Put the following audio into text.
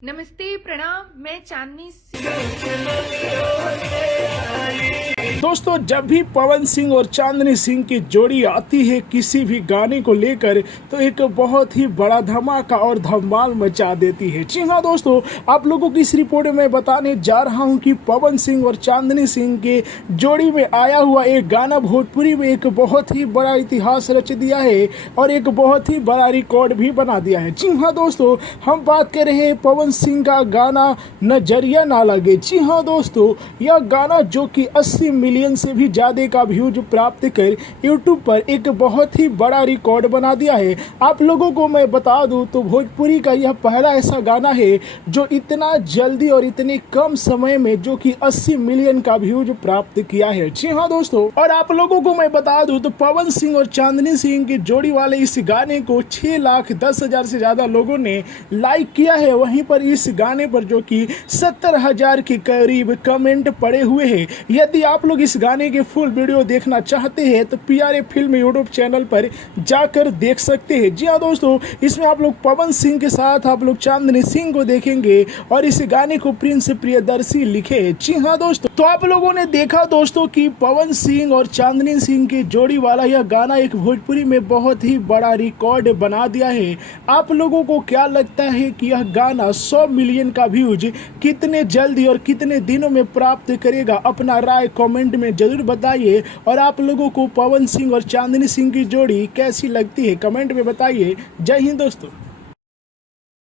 नमस्ते प्रणाम, मैं चांदनी सिंह। दोस्तों, जब भी पवन सिंह और चांदनी सिंह की जोड़ी आती है किसी भी गाने को लेकर तो एक बहुत ही बड़ा धमाका और धमाल मचा देती है। जी हाँ दोस्तों, आप लोगों की इस रिपोर्ट में मैं बताने जा रहा हूं कि पवन सिंह और चांदनी सिंह के जोड़ी में आया हुआ एक गाना भोजपुरी में एक बहुत ही बड़ा इतिहास रच दिया है और एक बहुत ही बड़ा रिकॉर्ड भी बना दिया है। जी हाँ दोस्तों, हम बात कर रहे हैं पवन सिंह का गाना नजरिया ना लगे। जी हाँ दोस्तों, यह गाना जो कि 80 मिलियन से भी ज़्यादा का व्यूज प्राप्त कर यूट्यूब पर एक बहुत ही बड़ा रिकॉर्ड बना दिया है। आप लोगों को मैं बता दूं तो भोजपुरी का यह पहला ऐसा गाना है जो इतना जल्दी और इतने कम समय में जो कि 80 मिलियन का व्यूज प्राप्त किया है। जी हाँ दोस्तों, और आप लोगों को मैं बता दूं तो पवन सिंह और चांदनी सिंह की जोड़ी वाले इस गाने को 6,10,000 से ज़्यादा लोगों ने लाइक किया है। वहीं पर इस गाने पर जो कि 70,000 के करीब कमेंट पड़े हुए हैं। यदि आप लोग इस गाने के फुल वीडियो देखना चाहते हैं तो PRA फिल्म यूट्यूब चैनल पर जाकर देख सकते हैं। जी हाँ दोस्तों, इसमें आप लोग पवन सिंह के साथ आप लोग चांदनी सिंह को देखेंगे और इस गाने को प्रिंस प्रियदर्शी लिखे। जी हाँ दोस्तों, तो आप लोगों ने देखा दोस्तों कि पवन सिंह और चांदनी सिंह की जोड़ी वाला यह गाना एक भोजपुरी में बहुत ही बड़ा रिकॉर्ड बना दिया है। आप लोगों को क्या लगता है कि यह गाना 100 मिलियन का व्यूज कितने जल्दी और कितने दिनों में प्राप्त करेगा? अपना राय कमेंट में जरूर बताइए। और आप लोगों को पवन सिंह और चांदनी सिंह की जोड़ी कैसी लगती है कमेंट में बताइए। जय हिंद दोस्तों।